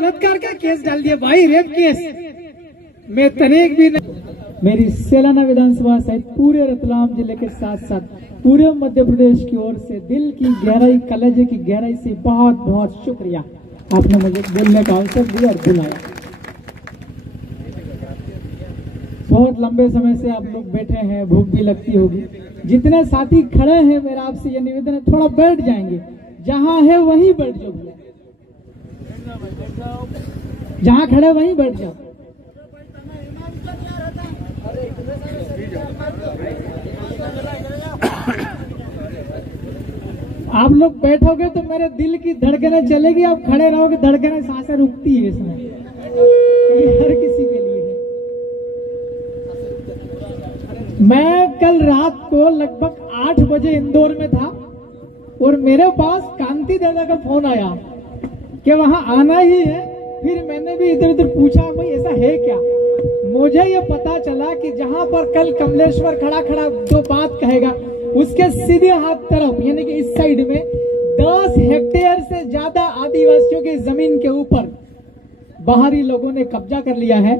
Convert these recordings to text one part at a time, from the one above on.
बलात्कार का केस डाल दिया भाई, रेप केस में तरीक भी नहीं। मेरी सेलाना विधानसभा सहित पूरे रतलाम जिले के साथ साथ पूरे मध्य प्रदेश की ओर से दिल की गहराई, कलेजे की गहराई से बहुत बहुत शुक्रिया, आपने मुझे बोलने का अवसर दिया और बुलाया। बहुत लंबे समय से आप लोग बैठे हैं, भूख भी लगती होगी। जितने साथी खड़े हैं, मेरा आपसे यह निवेदन है, थोड़ा बैठ जाएंगे, जहां है वहीं बैठ जाओ, जहां खड़े वहीं बैठ जाओ। आप लोग बैठोगे तो मेरे दिल की धड़कनें चलेगी, आप खड़े रहोगे धड़कनें, सांसें रुकती है इसमें, ये हर किसी के लिए है। मैं कल रात को लगभग 8 बजे इंदौर में था और मेरे पास कांति दादा का फोन आया कि वहां आना ही है। फिर मैंने भी इधर उधर पूछा, भाई ऐसा है क्या। मुझे ये पता चला कि जहां पर कल कमलेश्वर खड़ा खड़ा जो बात कहेगा, उसके सीधे हाथ तरफ यानी कि इस साइड में 10 हेक्टेयर से ज्यादा आदिवासियों की जमीन के ऊपर बाहरी लोगों ने कब्जा कर लिया है।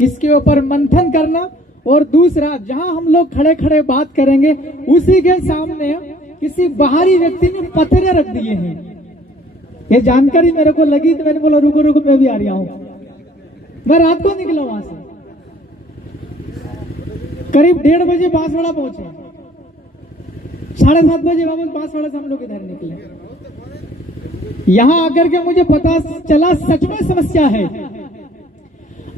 इसके ऊपर मंथन करना, और दूसरा जहां हम लोग खड़े खड़े बात करेंगे उसी के सामने किसी बाहरी व्यक्ति ने पत्थरे रख दिए हैं। ये जानकारी मेरे को लगी तो मैंने बोला रुको रुको, मैं भी आ रहा हूं। मैं रात को निकला वहां से, करीब 1:30 बजे बांसवाड़ा पहुंचे, 7:30 बजे वापस बांसवाड़ा से हम लोग इधर निकले। यहां आकर के मुझे पता चला सच में समस्या है।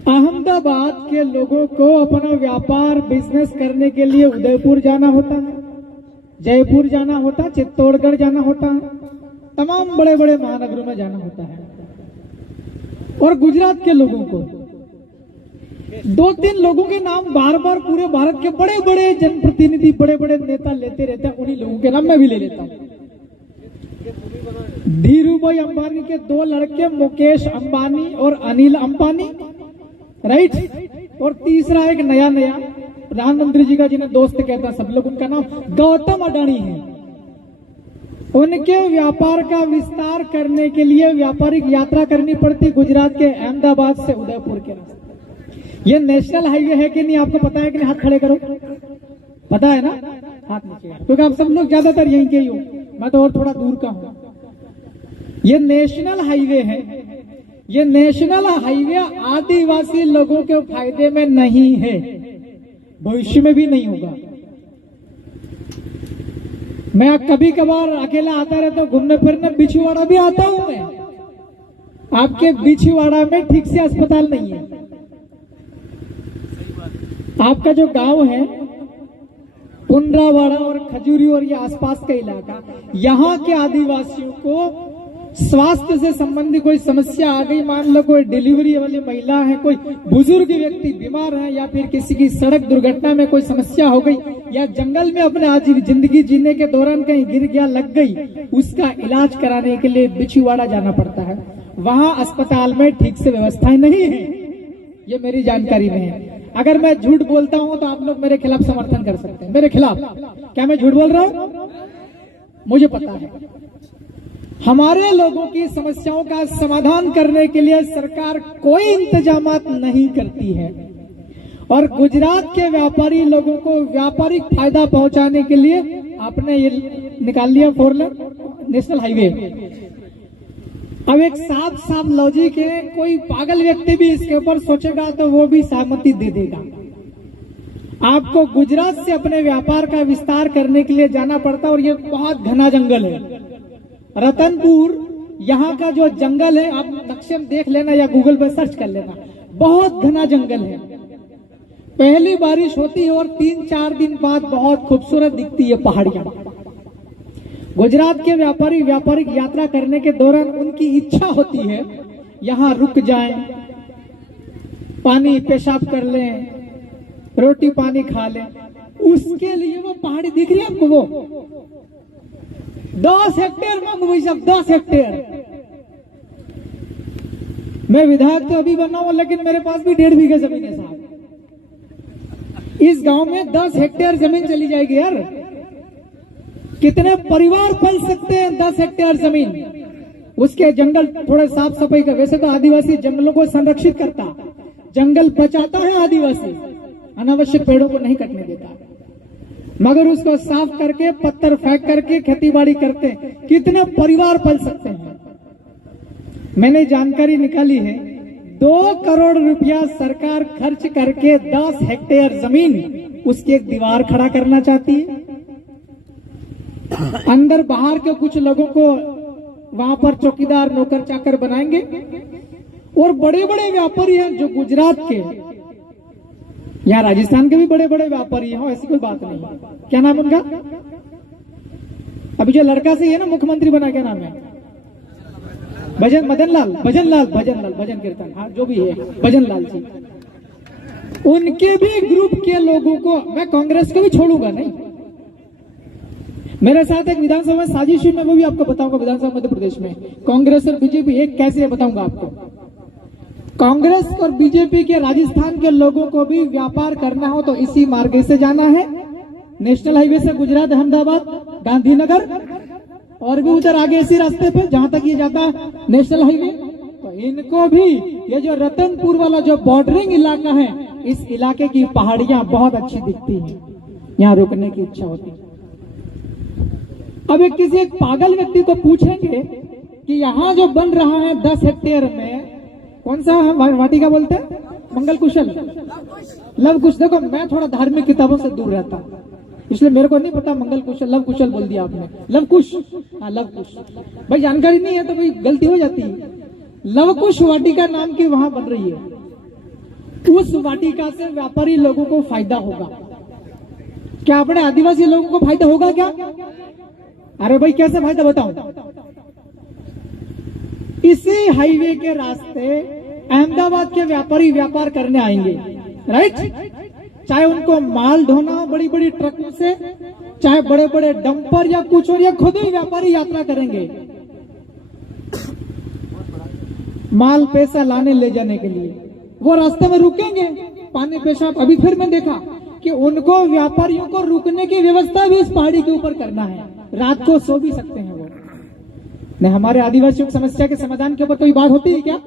अहमदाबाद के लोगों को अपना व्यापार बिजनेस करने के लिए उदयपुर जाना होता है, जयपुर जाना होता है, चित्तौड़गढ़ जाना होता है, तमाम बड़े बड़े महानगरों में जाना होता है। और गुजरात के लोगों को 2-3 लोगों के नाम बार बार पूरे भारत के बड़े बड़े जनप्रतिनिधि, बड़े बड़े नेता लेते रहते हैं, उन्हीं लोगों के नाम मैं भी ले लेता हूं। धीरूभाई अंबानी के 2 लड़के, मुकेश अंबानी और अनिल अंबानी, राइट। और तीसरा एक नया प्रधानमंत्री जी का जिन्हें दोस्त कहता सब लोग, उनका नाम गौतम अडानी है। उनके व्यापार का विस्तार करने के लिए व्यापारिक यात्रा करनी पड़ती गुजरात के अहमदाबाद से उदयपुर के रास्ते। ये नेशनल हाईवे है कि नहीं आपको पता है कि नहीं? हाथ खड़े करो, पता है ना? हाथ नीचे, क्योंकि आप सब लोग ज्यादातर यहीं के ही हो, मैं तो और थोड़ा दूर का हूं। ये नेशनल हाईवे है। ये नेशनल हाईवे आदिवासी लोगों के फायदे में नहीं है, भविष्य में भी नहीं होगा। मैं कभी कभार अकेला आता रहता हूं घूमने फिरने, बिछुवाड़ा भी आता हूं मैं। आपके बिछुवाड़ा में ठीक से अस्पताल नहीं है। आपका जो गांव है पुंडरावाड़ा और खजूरी और ये आसपास का इलाका, यहाँ के आदिवासियों को स्वास्थ्य से संबंधित कोई समस्या आ गई, मान लो कोई डिलीवरी वाली महिला है, कोई बुजुर्ग व्यक्ति बीमार है, या फिर किसी की सड़क दुर्घटना में कोई समस्या हो गई, या जंगल में अपने जिंदगी जीने के दौरान कहीं गिर गया, लग गई, उसका इलाज कराने के लिए बिछुवाड़ा जाना पड़ता है। वहां अस्पताल में ठीक से व्यवस्थाएं नहीं है, ये मेरी जानकारी में है। अगर मैं झूठ बोलता हूं तो आप लोग मेरे खिलाफ समर्थन कर सकते हैं। मेरे खिलाफ क्या मैं झूठ बोल रहा हूं? मुझे पता है। हमारे लोगों की समस्याओं का समाधान करने के लिए सरकार कोई इंतजामात नहीं करती है, और गुजरात के व्यापारी लोगों को व्यापारिक फायदा पहुंचाने के लिए आपने ये निकाल लिया 4 लेन नेशनल हाईवे। अब एक साफ लॉजिक है, कोई पागल व्यक्ति भी इसके ऊपर सोचेगा तो वो भी सहमति दे देगा। आपको गुजरात से अपने व्यापार का विस्तार करने के लिए जाना पड़ता है, और ये बहुत घना जंगल है। रतनपुर यहाँ का जो जंगल है, आप नक्शे में देख लेना या गूगल पर सर्च कर लेना, बहुत घना जंगल है। पहली बारिश होती है और 3-4 दिन बाद बहुत खूबसूरत दिखती है पहाड़ियां। गुजरात के व्यापारी व्यापारिक यात्रा करने के दौरान उनकी इच्छा होती है यहाँ रुक जाएं, पानी पेशाब कर लें, रोटी पानी खा लें। उसके लिए वो पहाड़ी दिख रही है आपको, वो 10 हेक्टेयर मांगू भाई साहब, 10 हेक्टेयर। मैं विधायक तो अभी बना हूं, लेकिन मेरे पास भी 1.5 बीघा जमीन है साहब। इस गांव में 10 हेक्टेयर जमीन चली जाएगी यार, कितने परिवार पल सकते हैं 10 हेक्टेयर जमीन? उसके जंगल थोड़े साफ सफाई का। वैसे तो आदिवासी जंगलों को संरक्षित करता, जंगल बचाता है आदिवासी, अनावश्यक पेड़ों को नहीं कटने देता, मगर उसको साफ करके पत्थर फेंक करके खेतीबाड़ी करते हैं। कितने परिवार पल सकते हैं। मैंने जानकारी निकाली है 2 करोड़ रुपया सरकार खर्च करके 10 हेक्टेयर जमीन उसकी एक दीवार खड़ा करना चाहती है। अंदर बाहर के कुछ लोगों को वहां पर चौकीदार नौकर चाकर बनाएंगे, और बड़े बड़े व्यापारी हैं जो गुजरात के, यहाँ राजस्थान के भी बड़े बड़े व्यापारी हैं, ऐसी कोई बात नहीं। क्या नाम उनका? अभी जो लड़का से है ना मुख्यमंत्री बना, क्या नाम है? भजन कीर्तन, हाँ जो भी है, भजन लाल जी। उनके भी ग्रुप के लोगों को, मैं कांग्रेस को भी छोड़ूंगा नहीं। मेरे साथ एक विधानसभा में साजिश हुई, मैं वो भी आपको बताऊंगा। विधानसभा मध्य प्रदेश में कांग्रेस और बीजेपी एक कैसे बताऊंगा आपको। कांग्रेस और बीजेपी के राजस्थान के लोगों को भी व्यापार करना हो तो इसी मार्ग से जाना है, नेशनल हाईवे से गुजरात, अहमदाबाद, गांधीनगर, और भी उधर आगे इसी रास्ते पे जहां तक ये जाता है नेशनल हाईवे। तो इनको भी ये जो रतनपुर वाला जो बॉर्डरिंग इलाका है, इस इलाके की पहाड़ियां बहुत अच्छी दिखती हैं, यहाँ रुकने की इच्छा होती है। अब एक पागल व्यक्ति को पूछेंगे कि यहाँ जो बन रहा है 10 हेक्टेयर में, कौन सा वाटिका बोलते हैं? मंगल कुशल, लव कुश। देखो मैं थोड़ा धार्मिक किताबों से दूर रहता हूँ, इसलिए मेरे को नहीं पता मंगल कुशल, लव कुशल बोल दिया आपने, लव कुश। हाँ लव कुश, भाई जानकारी नहीं है तो भाई गलती हो जाती है। लव कुश वाटिका नाम की वहां बन रही है। उस वाटिका से व्यापारी लोगों को फायदा होगा क्या? अपने आदिवासी लोगों को फायदा होगा क्या? अरे भाई कैसे फायदा बताऊं? इसी हाईवे के रास्ते अहमदाबाद के व्यापारी व्यापार करने आएंगे, राइट? चाहे उनको माल ढोना हो बड़ी बड़ी ट्रकों से, चाहे बड़े बड़े डंपर या कुछ और, या खुद ही व्यापारी यात्रा करेंगे माल पैसा लाने ले जाने के लिए। वो रास्ते में रुकेंगे, पानी पेशाब। अभी फिर मैं देखा कि उनको व्यापारियों को रुकने की व्यवस्था भी इस पहाड़ी के ऊपर करना है, रात को सो भी सकते हैं वो। नहीं, हमारे आदिवासियों की समस्या के समाधान के ऊपर कोई बात होती है क्या?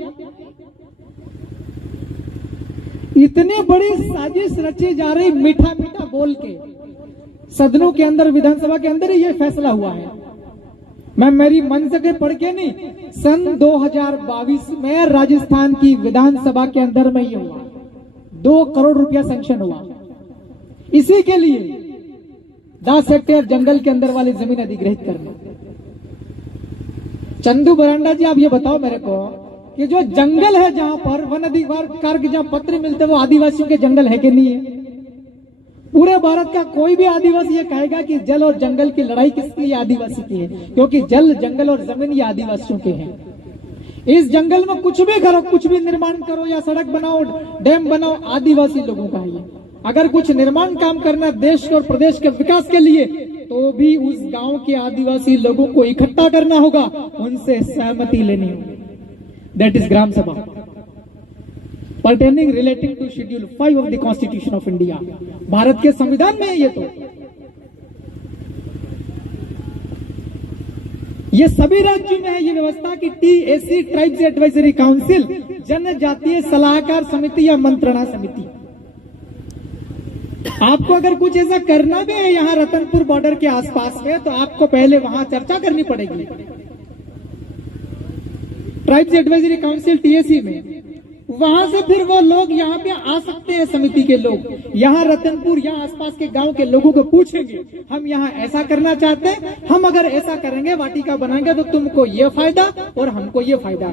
इतनी बड़ी साजिश रची जा रही, मीठा मीठा बोल के सदनों के अंदर, विधानसभा के अंदर ही ये फैसला हुआ है। मैं मेरी मन से पढ़ के नहीं, सन 2022 में राजस्थान की विधानसभा के अंदर में ये हुआ। 2 करोड़ रुपया सैंक्शन हुआ इसी के लिए, 10 हेक्टेयर जंगल के अंदर वाली जमीन अधिग्रहित करने। चंदू बरांडा जी, आप ये बताओ मेरे को कि जो जंगल है जहां पर वन अधिकार के जहां पत्र मिलते हैं, वो आदिवासियों के जंगल है कि नहीं है? पूरे भारत का कोई भी आदिवासी ये कहेगा कि जल और जंगल की लड़ाई किसके लिए? आदिवासी की है, क्योंकि जल, जंगल और जमीन ये आदिवासियों के हैं। इस जंगल में कुछ भी करो, कुछ भी निर्माण करो या सड़क बनाओ, डैम बनाओ, आदिवासी लोगों का है। अगर कुछ निर्माण काम करना देश और प्रदेश के विकास के लिए, तो भी उस गांव के आदिवासी लोगों को इकट्ठा करना होगा, उनसे सहमति लेनी होगी। That is gram sabha pertaining relating to schedule 5 of the constitution of India. Bharat के संविधान में है ये। तो ये सभी राज्यों में है ये व्यवस्था कि TAC, ट्राइब्स एडवाइजरी काउंसिल, जनजातीय सलाहकार समिति या मंत्रणा समिति। आपको अगर कुछ ऐसा करना भी है यहाँ रतनपुर बॉर्डर के आसपास में, तो आपको पहले वहां चर्चा करनी पड़ेगी ट्राइब्स एडवाइजरी काउंसिल TAC में। वहां से फिर वो लोग यहाँ पे आ सकते हैं, समिति के लोग यहाँ रतनपुर, यहाँ आसपास के गांव के लोगों को पूछेंगे, हम यहाँ ऐसा करना चाहते हैं, हम अगर ऐसा करेंगे, वाटिका बनाएंगे, तो तुमको ये फायदा और हमको ये फायदा।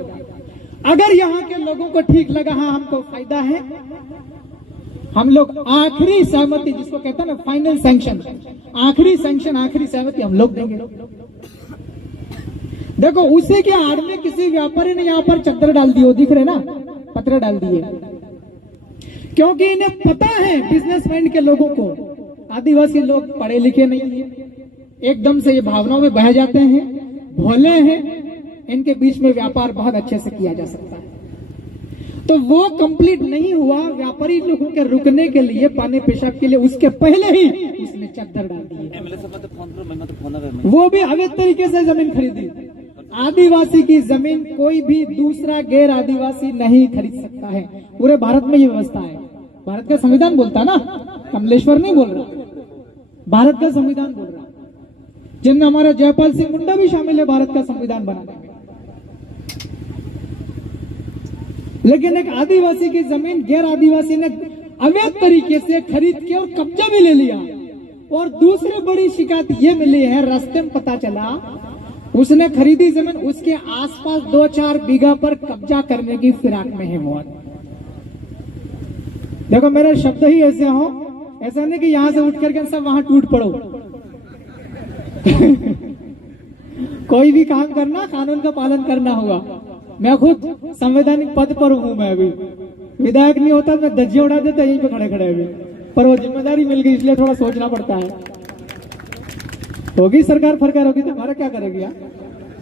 अगर यहाँ के लोगों को ठीक लगा, हाँ हमको फायदा है, हम लोग आखिरी सहमति, जिसको कहते हैं ना फाइनल सैंक्शन, आखिरी सैंक्शन, आखिरी सहमति हम लोग देंगे। देखो उसी के आड़ में किसी व्यापारी ने यहाँ पर चद्दर डाल दी हो, दिख रहे ना, पत्र डाल दिए, क्योंकि इन्हें पता है बिजनेसमैन के लोगों को, आदिवासी लोग पढ़े लिखे नहीं है, एकदम से ये भावनाओं में बह जाते हैं, भोले हैं, इनके बीच में व्यापार बहुत अच्छे से किया जा सकता है। तो वो कंप्लीट नहीं हुआ, व्यापारी लोगों के रुकने के लिए, पानी पेशाब के लिए, उसके पहले ही उसने चद्दर डाल दी। वो भी अवैध तरीके से जमीन खरीदी, आदिवासी की जमीन कोई भी दूसरा गैर आदिवासी नहीं खरीद सकता है। पूरे भारत में ये व्यवस्था है। भारत का संविधान बोलता है ना, कमलेश्वर नहीं बोल रहा, भारत का संविधान बोल रहा, जिनमें हमारा जयपाल सिंह मुंडा भी शामिल है भारत का संविधान बनाने में। लेकिन एक आदिवासी की जमीन गैर आदिवासी ने अवैध तरीके से खरीद के और कब्जा भी ले लिया। और दूसरी बड़ी शिकायत ये मिली है, रास्ते में पता चला उसने खरीदी जमीन, उसके आसपास 2-4 बीघा पर कब्जा करने की फिराक में है वो। देखो मेरे शब्द ही ऐसे हो, ऐसा नहीं कि यहां से उठ करके सब वहां टूट पड़ो। कोई भी काम करना कानून का पालन करना होगा। मैं खुद संवैधानिक पद पर हूं, मैं अभी विधायक नहीं होता मैं धज्जियां उड़ा देता यहीं पे खड़े खड़े अभी, पर वो जिम्मेदारी मिल गई इसलिए थोड़ा सोचना पड़ता है। होगी सरकार फरकार होगी तो हमारा क्या करेगी यार,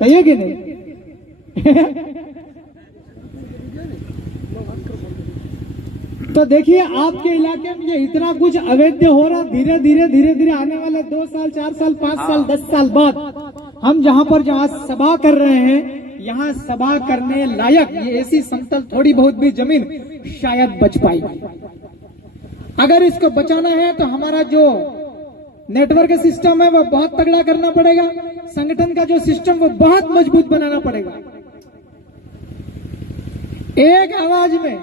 सही है कि नहीं? तो देखिए आपके इलाके में ये इतना कुछ अवैध हो रहा, धीरे धीरे आने वाले 2 साल 4 साल 5 साल 10 साल बाद हम जहां सभा कर रहे हैं, यहाँ सभा करने लायक ये ऐसी समतल थोड़ी बहुत भी जमीन शायद बच पाएगी। अगर इसको बचाना है तो हमारा जो नेटवर्क सिस्टम है वो बहुत तगड़ा करना पड़ेगा, संगठन का जो सिस्टम वो बहुत मजबूत बनाना पड़ेगा। एक आवाज में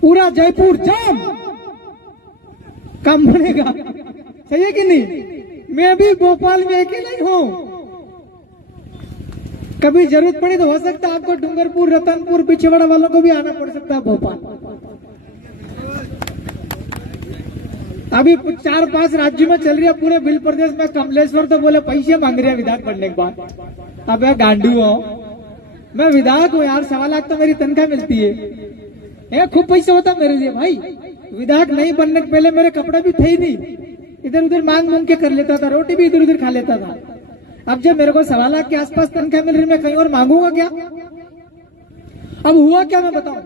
पूरा जयपुर जाम काम बनेगा, सही है कि नहीं? मैं भी भोपाल में अकेला ही हूं, कभी जरूरत पड़ी तो हो सकता है आपको डूंगरपुर, रतनपुर, पिछवाड़ा वालों को भी आना पड़ सकता है भोपाल। अभी 4-5 राज्यों में चल रही है पूरे बिल प्रदेश में। कमलेश्वर तो बोले पैसे मांग रहे हैं विधायक बनने के बाद। अब मैं गांडू हूं, मैं विधायक हूं यार, 1.25 लाख तो मेरी तनख्वाह मिलती है, खूब पैसा होता मेरे लिए भाई। विधायक नहीं बनने के पहले मेरे कपड़े भी थे ही नहीं, इधर उधर मांग के कर लेता था, रोटी भी इधर उधर खा लेता था। अब जब मेरे को 1.25 लाख के आसपास तनख्वाह मिल रही, मैं कहीं और मांगूंगा क्या? अब हुआ क्या मैं बताऊं,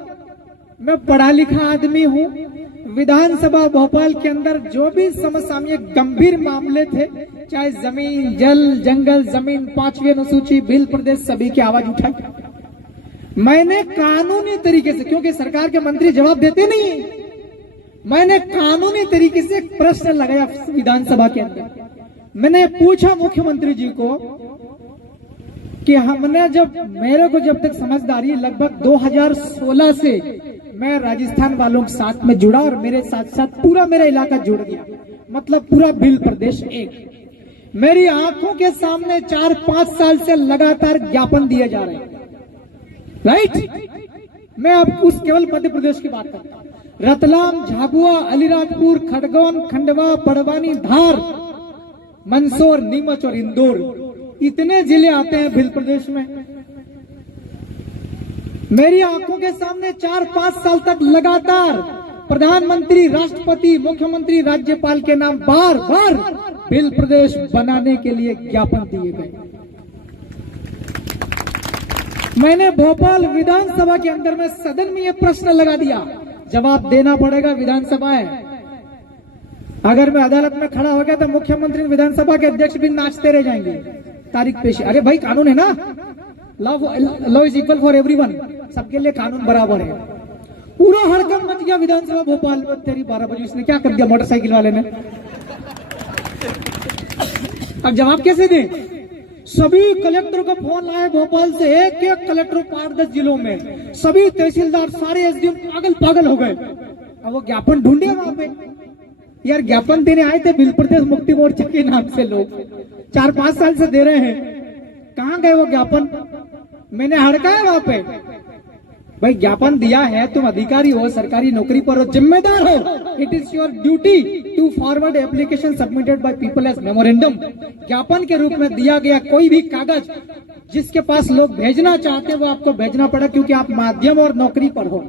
मैं पढ़ा लिखा आदमी हूं। विधानसभा भोपाल के अंदर जो भी समसामयिक गंभीर मामले थे, चाहे जमीन, जल, जंगल, जमीन, 5वीं अनुसूची, बिल प्रदेश, सभी की आवाज उठाई मैंने कानूनी तरीके से, क्योंकि सरकार के मंत्री जवाब देते नहीं है, मैंने कानूनी तरीके से एक प्रश्न लगाया विधानसभा के अंदर। मैंने पूछा मुख्यमंत्री जी को कि हमने मेरे को जब तक समझदारी, लगभग 2016 से मैं राजस्थान वालों के साथ में जुड़ा और मेरे साथ साथ पूरा मेरा इलाका जुड़ गया, मतलब पूरा बिल प्रदेश एक। मेरी आंखों के सामने 4-5 साल से लगातार ज्ञापन दिए जा रहे हैं, राइट। मैं अब उस केवल मध्य प्रदेश की बात करता हूं। रतलाम, झाबुआ, अलीराजपुर, खड़गौन, खंडवा, बड़वानी, धार, मंदसौर, नीमच और इंदौर, इतने जिले आते हैं बिल प्रदेश में। मेरी आंखों के सामने 4-5 साल तक लगातार प्रधानमंत्री, राष्ट्रपति, मुख्यमंत्री, राज्यपाल के नाम बार बार बिल प्रदेश बनाने के लिए ज्ञापन दिए गए। मैंने भोपाल विधानसभा के अंदर में सदन में यह प्रश्न लगा दिया, जवाब देना पड़ेगा, विधानसभा है। अगर मैं अदालत में खड़ा हो गया तो मुख्यमंत्री, विधानसभा के अध्यक्ष भी नाचते रह जाएंगे, तारीख पेश। अरे भाई कानून है ना, law is equal for everyone, सबके लिए कानून बराबर है। पूरा हड़कंप मच गया विधानसभा भोपाल में। तेरी 12 बजे उसने क्या कर दिया मोटरसाइकिल वाले ने। अब जवाब कैसे दें? सभी कलेक्टर को फोन आए भोपाल से, एक एक कलेक्टर 5-10 जिलों में, सभी तहसीलदार, सारे एसडीएम पागल हो गए। अब वो ज्ञापन ढूंढे वहां पे, यार ज्ञापन देने आए थे बिल प्रदेश मुक्ति मोर्चा के नाम से, लोग 4-5 साल से दे रहे हैं, कहां गए वो ज्ञापन? मैंने हड़काया वहां पे, भाई ज्ञापन दिया है, तुम अधिकारी हो, सरकारी नौकरी पर हो, जिम्मेदार हो, it is your duty to forward application submitted by people as memorandum. ज्ञापन के रूप में दिया गया कोई भी कागज जिसके पास लोग भेजना चाहते हैं वो आपको भेजना पड़ा, क्योंकि आप माध्यम और नौकरी पर हो,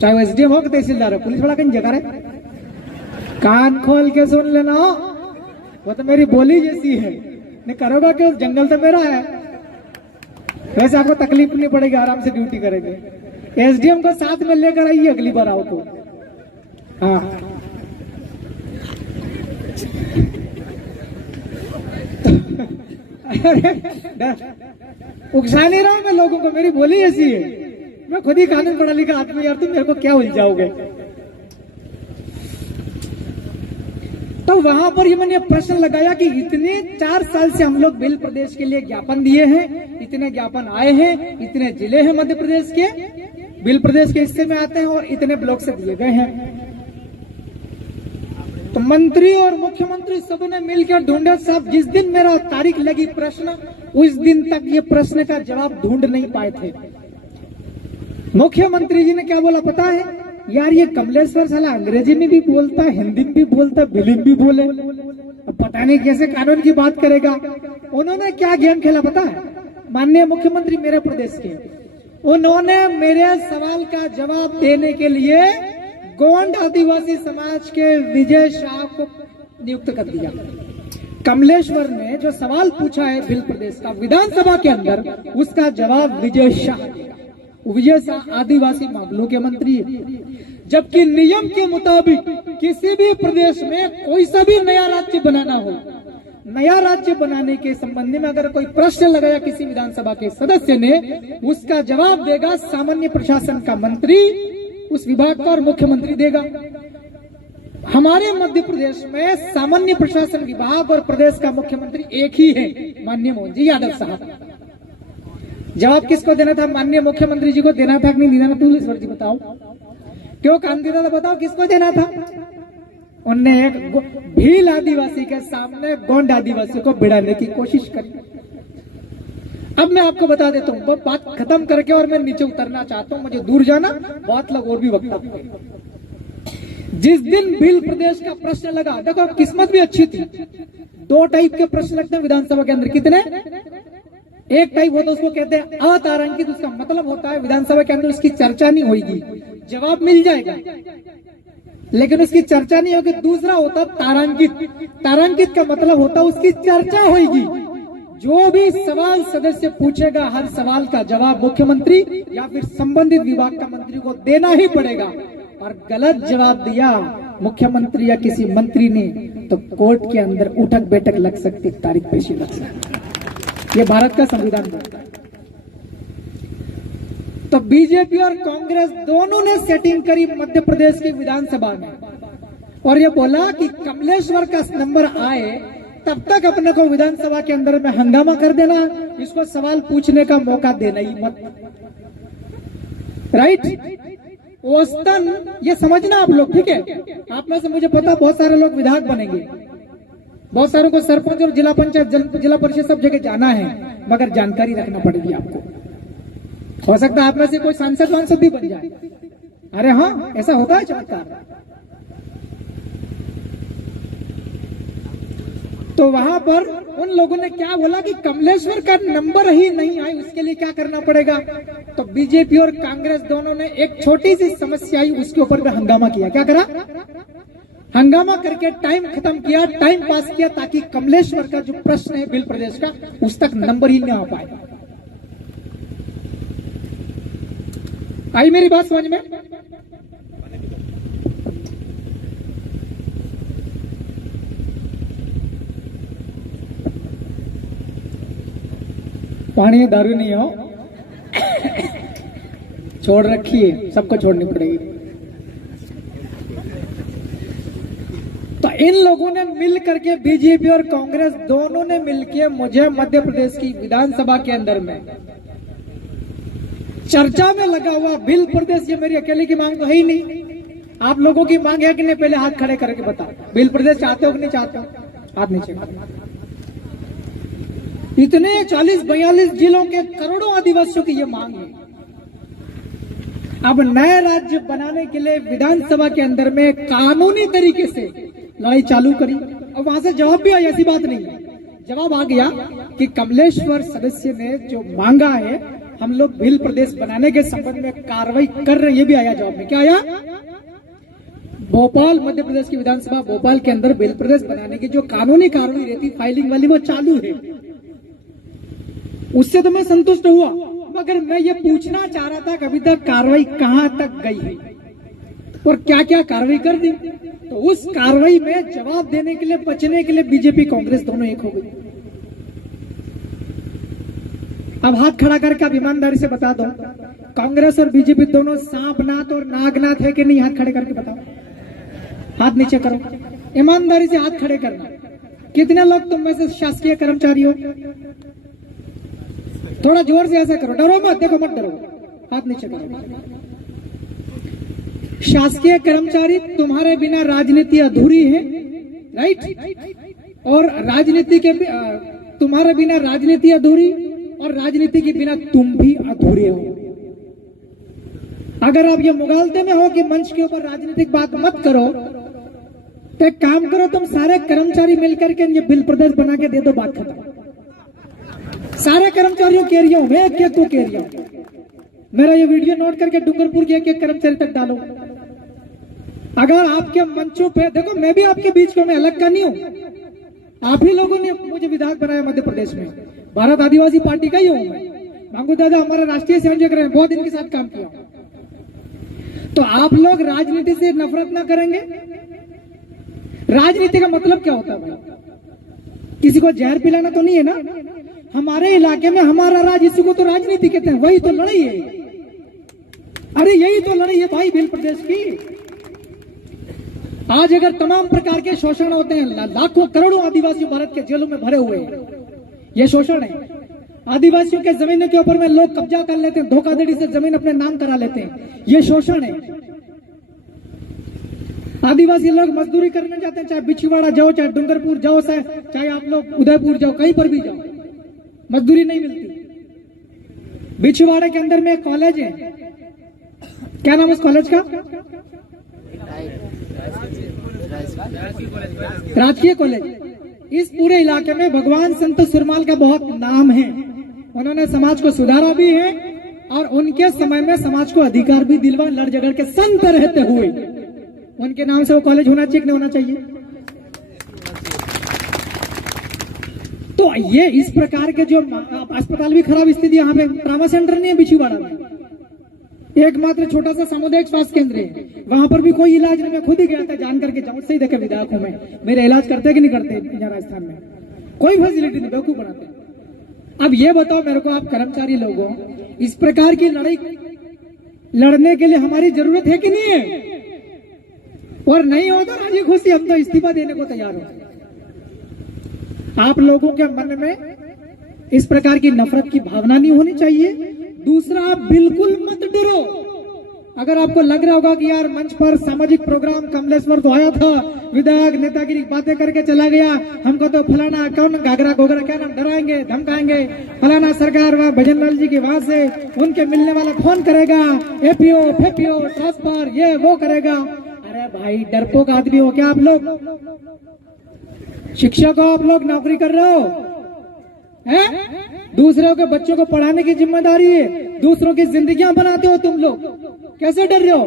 चाहे वो एसडीएम हो, तहसीलदार हो, पुलिस वाला कहीं जगह है। कान खोल के सुन लेना, वो तो मेरी बोली जैसी है, नहीं करोगा क्यों, जंगल तो मेरा है। वैसे आपको तकलीफ नहीं पड़ेगी, आराम से ड्यूटी करेंगे। एसडीएम को साथ में लेकर आइए अगली बार आओ तो। हाँ उकसा नहीं रहा हूं मैं लोगों को, मेरी बोली ऐसी है, मैं खुद ही कानून पढ़ा लिखा आदमी, यार तुम मेरे को क्या उलझाओगे। तो वहां पर ये मैंने प्रश्न लगाया कि इतने 4 साल से हम लोग बिल प्रदेश के लिए ज्ञापन दिए हैं, इतने ज्ञापन आए हैं, इतने जिले हैं मध्य प्रदेश के, बिल प्रदेश के हिस्से में आते हैं और इतने ब्लॉक से दिए गए हैं। तो मंत्री और मुख्यमंत्री सबने मिलकर ढूंढे, साहब जिस दिन मेरा तारीख लगी प्रश्न, उस दिन तक ये प्रश्न का जवाब ढूंढ नहीं पाए थे। मुख्यमंत्री जी ने क्या बोला पता है, यार ये कमलेश्वर साला अंग्रेजी में भी बोलता है, हिंदी में भी बोलता है, बिलिंग भी बोले, अब पता नहीं कैसे कानून की बात करेगा। उन्होंने क्या गेम खेला पता है, माननीय मुख्यमंत्री मेरे प्रदेश के, उन्होंने मेरे सवाल का जवाब देने के लिए गोंड आदिवासी समाज के विजय शाह को नियुक्त कर दिया। कमलेश्वर ने जो सवाल पूछा है बिल प्रदेश का विधानसभा के अंदर, उसका जवाब विजय शाह देगा। विजय शाह आदिवासी मामलों के मंत्री है, जबकि नियम के मुताबिक किसी भी प्रदेश में कोई सा भी नया राज्य बनाना हो, नया राज्य बनाने के संबंध में अगर कोई प्रश्न लगाया किसी विधानसभा के सदस्य ने, उसका जवाब देगा सामान्य प्रशासन का मंत्री, उस विभाग का, और मुख्यमंत्री देगा। हमारे मध्य प्रदेश में सामान्य प्रशासन विभाग और प्रदेश का मुख्यमंत्री एक ही है, माननीय मोहन जी यादव साहब। जवाब किसको देना था, माननीय मुख्यमंत्री जी को देना था कि नहीं देना था, ईश्वर जी बताओ, क्यों काम देना था बताओ, किसको देना था। उनने एक भील आदिवासी के सामने गोंड आदिवासी को भिड़ाने की कोशिश करी। अब मैं आपको बता देता हूँ, बात खत्म करके और मैं नीचे उतरना चाहता हूँ, मुझे दूर जाना, बहुत लोग और भी वक्ता। जिस दिन भील प्रदेश का प्रश्न लगा, देखो किस्मत भी अच्छी थी, 2 टाइप के प्रश्न लगते हैं विधानसभा के अंदर, कितने, एक टाइप होता है उसको कहते हैं अतारांकित, उसका मतलब होता है विधानसभा के अंदर उसकी चर्चा नहीं होगी, जवाब मिल जाएगा लेकिन उसकी चर्चा नहीं होगी। दूसरा होता तारांकित, तारांकित का मतलब होता है उसकी चर्चा होगी, जो भी सवाल सदस्य पूछेगा हर सवाल का जवाब मुख्यमंत्री या फिर संबंधित विभाग का मंत्री को देना ही पड़ेगा, और गलत जवाब दिया मुख्यमंत्री या किसी मंत्री ने तो कोर्ट के अंदर उठक बैठक लग सकती, तारीख पेशी लग सकती। ये भारत का संविधान बोलता है। तो बीजेपी और कांग्रेस दोनों ने सेटिंग करी मध्य प्रदेश की विधानसभा में, और ये बोला कि कमलेश्वर का नंबर आए तब तक अपने को विधानसभा के अंदर में हंगामा कर देना, इसको सवाल पूछने का मौका देना ही मत। राइट, औसतन ये समझना आप लोग, ठीक है। आप में से मुझे पता बहुत सारे लोग विधायक बनेंगे, बहुत सारों को सरपंच और जिला पंचायत जिला परिषद सब जगह जाना है, मगर जानकारी रखना पड़ेगी आपको। हो सकता है आप में से कोई सांसद वांसद भी बन जाए। अरे हाँ, ऐसा होता है चमत्कार। तो वहां पर उन लोगों ने क्या बोला कि कमलेश्वर का नंबर ही नहीं आए, उसके लिए क्या करना पड़ेगा। तो बीजेपी और कांग्रेस दोनों ने एक छोटी सी समस्या आई, उसके ऊपर भी हंगामा किया। क्या करा, हंगामा करके टाइम खत्म किया, टाइम पास किया, ताकि कमलेश्वर का जो प्रश्न है बिल प्रदेश का, उस तक नंबर ही नहीं आ पाए। आई मेरी बात समझ में। पानी दारू नहीं हो, छोड़ रखी है, सबको छोड़नी पड़ेगी। तो इन लोगों ने मिल करके, बीजेपी और कांग्रेस दोनों ने मिलकर मुझे मध्य प्रदेश की विधानसभा के अंदर में चर्चा में लगा हुआ बिल प्रदेश, ये मेरी अकेले की मांग तो है ही नहीं। आप लोगों की मांग है कि नहीं, पहले हाथ खड़े करके बताओ, बिल प्रदेश चाहते हो कि नहीं चाहते हो, हाथ नीचे। इतने 40-42 जिलों के करोड़ों आदिवासियों की ये मांग है। अब नए राज्य बनाने के लिए विधानसभा के अंदर में कानूनी तरीके से लड़ाई चालू करी, और वहां से जवाब भी आया, ऐसी बात नहीं है। जवाब आ गया कि कमलेश्वर सदस्य ने जो मांगा है, हम लोग बिल प्रदेश बनाने के संबंध में कार्रवाई कर रहे हैं, ये भी आया जवाब में। क्या आया, भोपाल मध्य प्रदेश की विधानसभा भोपाल के अंदर बिल प्रदेश बनाने की जो कानूनी कार्रवाई रहती फाइलिंग वाली, वो चालू है। उससे तो मैं संतुष्ट हुआ, मगर मैं ये पूछना चाह रहा था कि अभी तक कार्रवाई कहां तक गई है और क्या क्या कार्रवाई कर दी। तो उस कार्रवाई में जवाब देने के लिए, बचने के लिए बीजेपी कांग्रेस दोनों एक हो गई। अब हाथ खड़ा करके आप ईमानदारी से बता दो, कांग्रेस और बीजेपी दोनों सांपनाथ और नागनाथ है कि नहीं? हाथ खड़े करके बताओ, हाथ नीचे करो, ईमानदारी से हाथ खड़े करना। कितने लोग तुम में से शासकीय कर्मचारी हो? थोड़ा जोर से ऐसा करो, डरो मत, देखो मत डरो, हाथ नीचे करो। शासकीय कर्मचारी, तुम्हारे बिना राजनीति अधूरी है, राइट? और राजनीति के तुम्हारे बिना राजनीति अधूरी, और राजनीति के बिना तुम भी अधूरे हो। अगर आप ये मुगालते में हो कि मंच के ऊपर राजनीतिक बात मत करो, तो एक काम करो, तुम सारे कर्मचारी मिलकर के ये बिल प्रदेश बना के दे दो, बात खत्म। सारे कर्मचारियों कह रही हूं मैं, एक को कह रही हूं, मेरा ये वीडियो नोट करके डूंगरपुर के एक कर्मचारी तक डालो। अगर आपके मंचों पे देखो, मैं भी आपके बीच को, मैं अलग का नहीं हूं, आप ही लोगों ने मुझे विधायक बनाया मध्य प्रदेश में, भारत आदिवासी पार्टी का ही हूं मैं। मांगू दादा हमारा राष्ट्रीय संयोजक रहे, बहुत इनके साथ काम किया। तो आप लोग राजनीति से नफरत ना करेंगे? राजनीति का मतलब क्या होता है भाई? किसी को जहर पिलाना तो नहीं है ना? हमारे इलाके में हमारा राज, इसी को तो राजनीति कहते हैं, वही तो लड़ाई है। अरे यही तो लड़ाई है भाई बिल प्रदेश की। आज अगर तमाम प्रकार के शोषण होते हैं, लाखों करोड़ों आदिवासी भारत के जेलों में भरे हुए हैं, ये शोषण है। आदिवासियों के जमीनों के ऊपर में लोग कब्जा कर लेते हैं, धोखाधड़ी से जमीन अपने नाम करा लेते हैं, ये शोषण है। आदिवासी लोग मजदूरी करने जाते हैं, चाहे बिछवाड़ा जाओ, चाहे डूंगरपुर जाओ, चाहे आप लोग उदयपुर जाओ, कहीं पर भी जाओ, मजदूरी नहीं मिलती। बिछवाड़े के अंदर में एक कॉलेज है, क्या नाम उस कॉलेज का? राजकीय कॉलेज। इस पूरे इलाके में भगवान संत सुरमाल का बहुत नाम है। उन्होंने समाज को सुधारा भी है, और उनके समय में समाज को अधिकार भी दिलवा, लड़ झगड़ के संत रहते हुए। उनके नाम से वो कॉलेज होना चाहिए कि नहीं होना चाहिए? तो ये इस प्रकार के जो अस्पताल भी खराब स्थिति, यहाँ पे ट्रामा सेंटर नहीं है बिछीवाड़ा में, एकमात्र छोटा सा सामुदायिक स्वास्थ्य केंद्र है, वहां पर भी कोई इलाज नहीं। मैं खुद ही गया था, जान करके जाऊं, सही देखा विधायक हूं मैं, मेरे इलाज करते कि नहीं करते यहाँ राजस्थान में? कोई फैसिलिटी नहीं, बेवकूफ बनाते। अब ये बताओ मेरे को, आप कर्मचारी लोगों, इस प्रकार की लड़ाई लड़ने के लिए हमारी जरूरत है कि नहीं है? और नहीं हो तो राजी खुशी हम तो इस्तीफा देने को तैयार हो। आप लोगों के मन में इस प्रकार की नफरत की भावना नहीं होनी चाहिए। दूसरा, आप बिल्कुल मत डरो। अगर आपको लग रहा होगा कि यार मंच पर सामाजिक प्रोग्राम कमलेश्वर तो आया था, विधायक नेतागिरी बातें करके चला गया, हमको तो फलाना कौन घाघरा गोगरा क्या नाम डराएंगे धमकाएंगे, फलाना सरकार वहां भजन लाल जी के वहां से उनके मिलने वाला फोन करेगा, एपीओ फेपीओ ट्रांसफर ये वो करेगा। अरे भाई डरपोक आदमी हो क्या आप लोग? शिक्षक हो आप लोग, नौकरी कर रहे हो हैं? दूसरों के बच्चों को पढ़ाने की जिम्मेदारी है, दूसरों की जिंदगियां बनाते हो तुम लोग, कैसे डर रहे हो?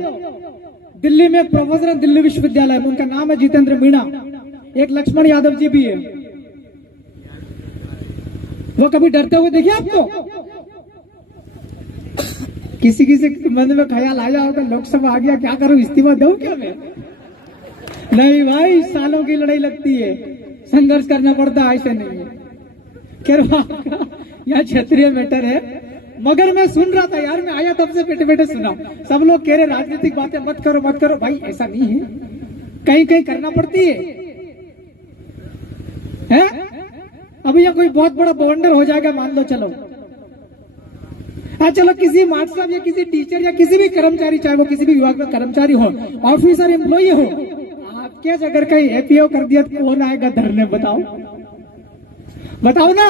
दिल्ली में एक प्रोफेसर है, दिल्ली विश्वविद्यालय में, उनका नाम है जितेंद्र मीणा, एक लक्ष्मण यादव जी भी है। वो कभी डरते हुए देखिए आपको? किसी किसी मन में ख्याल आया होगा लोकसभा आ गया क्या करूं, इस्तीफा दूं क्या मैं? नहीं भाई, सालों की लड़ाई लगती है, संघर्ष करना पड़ता है, ऐसे नहीं है। यह क्षेत्रीय मैटर है, मगर मैं सुन रहा था यार, मैं आया तब से बैठे बैठे सुना, सब लोग कह रहे राजनीतिक बातें मत करो मत करो। भाई ऐसा नहीं है, कहीं कहीं करना पड़ती है? अभी यह कोई बहुत बड़ा बवंडर हो जाएगा मान लो, चलो चलो किसी मास्टर या किसी टीचर या किसी भी कर्मचारी, चाहे वो किसी भी विभाग में कर्मचारी हो, ऑफिसर एम्प्लॉई हो, आपके अगर कहीं एपीओ कर दिया तो कौन आएगा धरने? बताओ बताओ ना।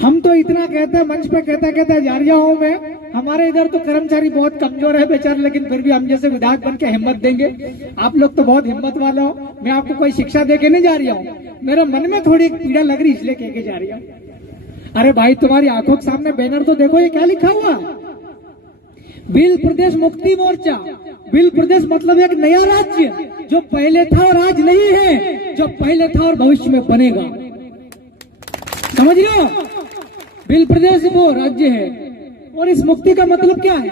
हम तो इतना कहते हैं, मंच पे कहते जा रहा हूं मैं, हमारे इधर तो कर्मचारी बहुत कमजोर है बेचारे, लेकिन फिर भी हम जैसे विधायक बन के हिम्मत देंगे। आप लोग तो बहुत हिम्मत वाले हो, मैं आपको कोई शिक्षा दे के नहीं जा रहा हूँ, मेरे मन में थोड़ी पीड़ा लग रही इसलिए कह के जा रही हूँ। अरे भाई तुम्हारी आंखों के सामने बैनर तो देखो, ये क्या लिखा हुआ? बिल प्रदेश मुक्ति मोर्चा। बिल प्रदेश मतलब एक नया राज्य, जो पहले था और आज नहीं है, जो पहले था और भविष्य में बनेगा। समझ रहे हो? बिल प्रदेश वो राज्य है। और इस मुक्ति का मतलब क्या है?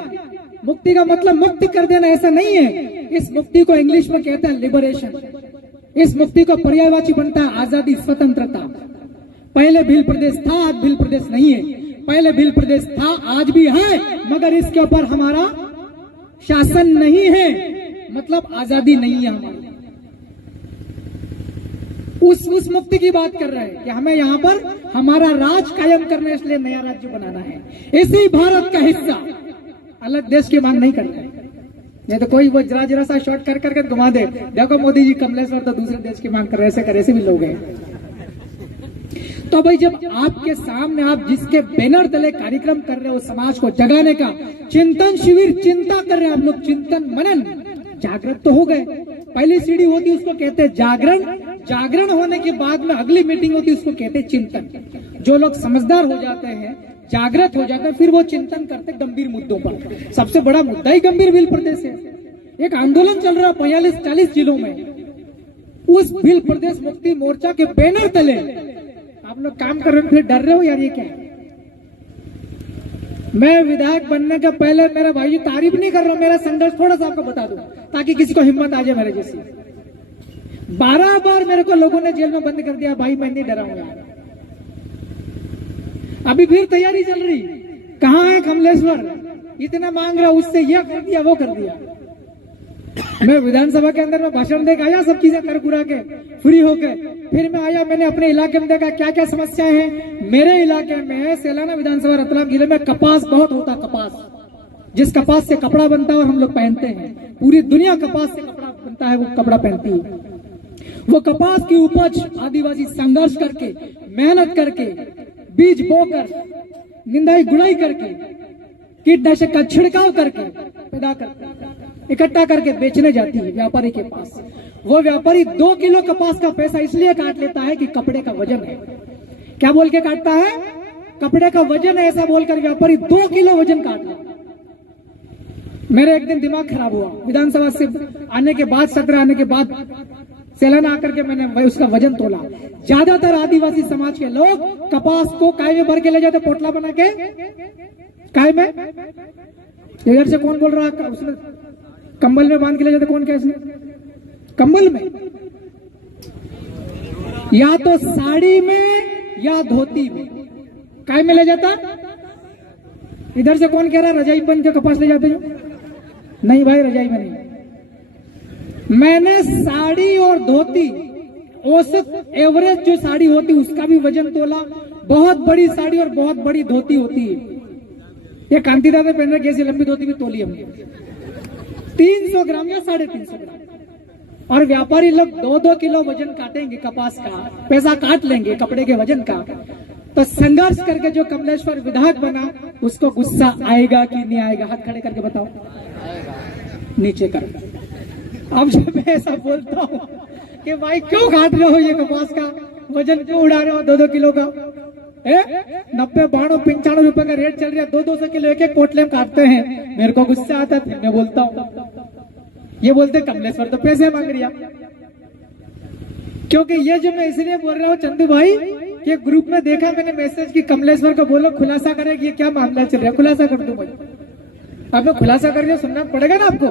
मुक्ति का मतलब मुक्त कर देना ऐसा नहीं है। इस मुक्ति को इंग्लिश में कहते हैं लिबरेशन। इस मुक्ति को पर्यायवाची बनता है आजादी, स्वतंत्रता। पहले भील प्रदेश था, आज भील प्रदेश नहीं है। पहले भील प्रदेश था, आज भी है, मगर इसके ऊपर हमारा शासन नहीं है, मतलब आजादी नहीं है हमारी। उस मुक्ति की बात कर रहे हैं कि हमें यहाँ पर हमारा राज कायम करना है, इसलिए नया राज्य बनाना है। इसी भारत का हिस्सा अलग देश की मांग नहीं करते। नहीं तो कोई वो जरा जरा सा शॉर्ट कर करके घुमा दे, देखो मोदी जी कमलेश्वर तो दूसरे देश की मांग कर रहे, ऐसे कर, ऐसे भी लोग हैं। तो भाई जब आपके सामने आप जिसके बैनर तले कार्यक्रम कर रहे हो, समाज को जगाने का चिंतन शिविर, चिंता कर रहे हैं आप लोग, चिंतन मनन, जागृत तो हो गए। पहली सीढ़ी होती है उसको कहते हैं जागरण, जागरण होने के बाद में अगली मीटिंग होती है उसको कहते हैं चिंतन। जो लोग समझदार हो जाते हैं, जागृत हो जाते हैं, फिर वो चिंतन करते गंभीर मुद्दों पर। सबसे बड़ा मुद्दा ही गंभीर भील प्रदेश है। एक आंदोलन चल रहा 45-40 जिलों में, उस भील प्रदेश मुक्ति मोर्चा के बैनर तले आप लोग काम कर रहे हो, फिर डर रहे हो यार, ये क्या है? मैं विधायक बनने के पहले मेरे भाई जी तारीफ नहीं कर रहा हूं, मेरा संघर्ष थोड़ा सा आपको बता दूं ताकि किसी को हिम्मत आ जाए मेरे जैसी। 12 बार मेरे को लोगों ने जेल में बंद कर दिया, भाई मैं नहीं डरा हूं यार। अभी फिर तैयारी चल रही, कहां है कमलेश्वर, इतना मांग रहा, उससे यह कर दिया वो कर दिया। मैं विधानसभा के अंदर में भाषण देकर आया, सब चीजें कर कुरा के फ्री होके, फिर मैं आया, मैंने अपने इलाके में देखा क्या क्या समस्याएं हैं। मेरे इलाके में सेलाना विधानसभा रतलाम जिले में कपास बहुत होता, कपास, जिस कपास से कपड़ा बनता है और हम लोग पहनते हैं, पूरी दुनिया कपास से कपड़ा बनता है, वो कपड़ा पहनती है। वो कपास की उपज आदिवासी संघर्ष करके, मेहनत करके, बीज बोकर, निंदाई गुड़ाई करके, कीटनाशक का छिड़काव करके पैदा करके इकट्ठा करके बेचने जाती है व्यापारी के पास। वो व्यापारी 2 किलो कपास का पैसा इसलिए काट लेता है कि कपड़े का वजन है। क्या बोल के काटता है? कपड़े का वजन है, ऐसा बोलकर व्यापारी 2 किलो वजन काट लेता। मेरे एक दिन दिमाग खराब हुआ, विधानसभा से आने के बाद, सत्र आने के बाद सेलाना आकर के मैंने उसका वजन तोला। ज्यादातर आदिवासी समाज के लोग कपास को काय में भर के ले जाते, पोटला बना के, काय में। इधर से कौन बोल रहा है? उसमें कंबल में बांध के ले जाते, कौन? कैसे कंबल में? या तो साड़ी में या धोती में, काय में ले जाता। इधर से कौन कह रहा है रजाई बन के कपास ले जाते हो? नहीं भाई, रजाई में नहीं। मैंने साड़ी और धोती, औसत एवरेज जो साड़ी होती उसका भी वजन तोला। बहुत बड़ी साड़ी और बहुत बड़ी धोती होती है, ये कांति दादा पहन रहे, कैसी लंबी धोती भी तोली हमने, 300 ग्राम या 350 ग्राम। और व्यापारी लोग 2-2 किलो वजन काटेंगे कपास का, पैसा काट लेंगे कपड़े के वजन का। तो संघर्ष करके जो कमलेश्वर विधायक बना, उसको गुस्सा आएगा कि नहीं आएगा? हाथ खड़े करके बताओ, नीचे कर। अब जब मैं ऐसा बोलता हूँ कि भाई क्यों काट रहे हो ये कपास का वजन, क्यों उड़ा रहे हो 2-2 किलो का? 90, 92, 95 रुपए का रेट चल रहा है, 200 किलो एक पोटले में काटते हैं। मेरे को गुस्सा आता है, फिर मैं बोलता हूँ, ये बोलते कमलेश्वर तो पैसे मांग रहा। क्योंकि ये जो मैं इसलिए बोल रहा हूँ चंदू भाई, कि ग्रुप में देखा मैंने मैसेज की कमलेश्वर को बोलो खुलासा करे कि ये क्या मामला चल रहा है, खुलासा कर दो भाई। अब मैं खुलासा कर रही हूँ, सुनना पड़ेगा ना आपको।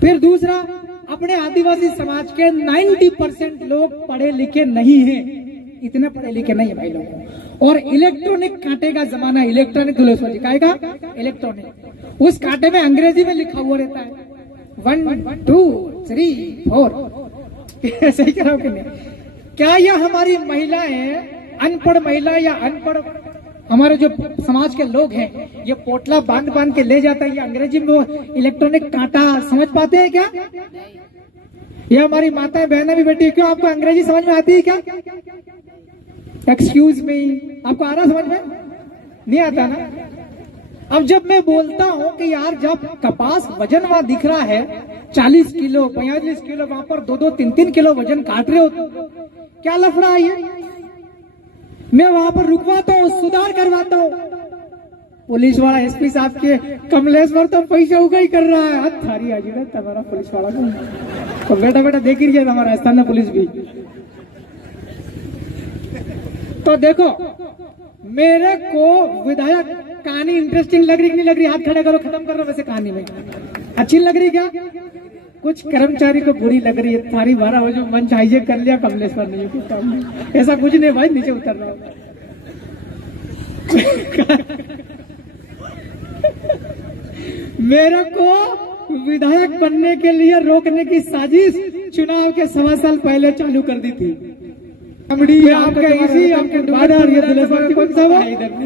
फिर दूसरा, अपने आदिवासी समाज के 90% लोग पढ़े लिखे नहीं हैं, इतने पढ़े लिखे नहीं है भाई लोग। और इलेक्ट्रॉनिक कांटे का जमाना है, इलेक्ट्रॉनिक दुल्हन काटेगा, इलेक्ट्रॉनिक। उस कांटे में अंग्रेजी में लिखा हुआ रहता है 1 2 3 4। सही कह रहा हूं कि नहीं? क्या यह हमारी महिलाएं, अनपढ़ महिला या अनपढ़ हमारे जो समाज के लोग हैं, ये पोटला बांध बांध के ले जाता है, ये अंग्रेजी में वो इलेक्ट्रॉनिक कांटा समझ पाते हैं क्या? ये हमारी माताएं बहनें भी बेटी, क्यों आपको अंग्रेजी समझ में आती है क्या? एक्सक्यूज मी, आपको आ रहा समझ में? नहीं आता ना। अब जब मैं बोलता हूं कि यार जब कपास वजन वहां दिख रहा है 40 किलो 45 किलो, वहां पर 2-2 3-3 किलो वजन काट रहे हो, क्या लफड़ा है ये? मैं वहां पर रुकवाता हूँ, सुधार करवाता हूँ। पुलिस वाला एसपी साहब के कमलेश्वर तो पैसा उगा ही कर रहा है, हाथ थारी आज तुम्हारा पुलिस वाला को। तो बेटा बेटा देख ही रही है हमारा राजस्थान में पुलिस भी। तो देखो, मेरे को विधायक कहानी इंटरेस्टिंग लग रही कि नहीं लग रही? हाथ खड़ा करो, खत्म कर रहा। वैसे कहानी में अच्छी लग रही क्या? कुछ कर्मचारी को बुरी लग रही है, थारी भरा हो जो मंच हाईजेक कर लिया कमलेश्वर ने, कुछ काम नहीं। ऐसा कुछ नहीं भाई, नीचे उतर रहा हूं। मेरे को विधायक बनने के लिए रोकने की साजिश चुनाव के 1.25 साल पहले चालू कर दी थी। आपका इसी आपके कौन सा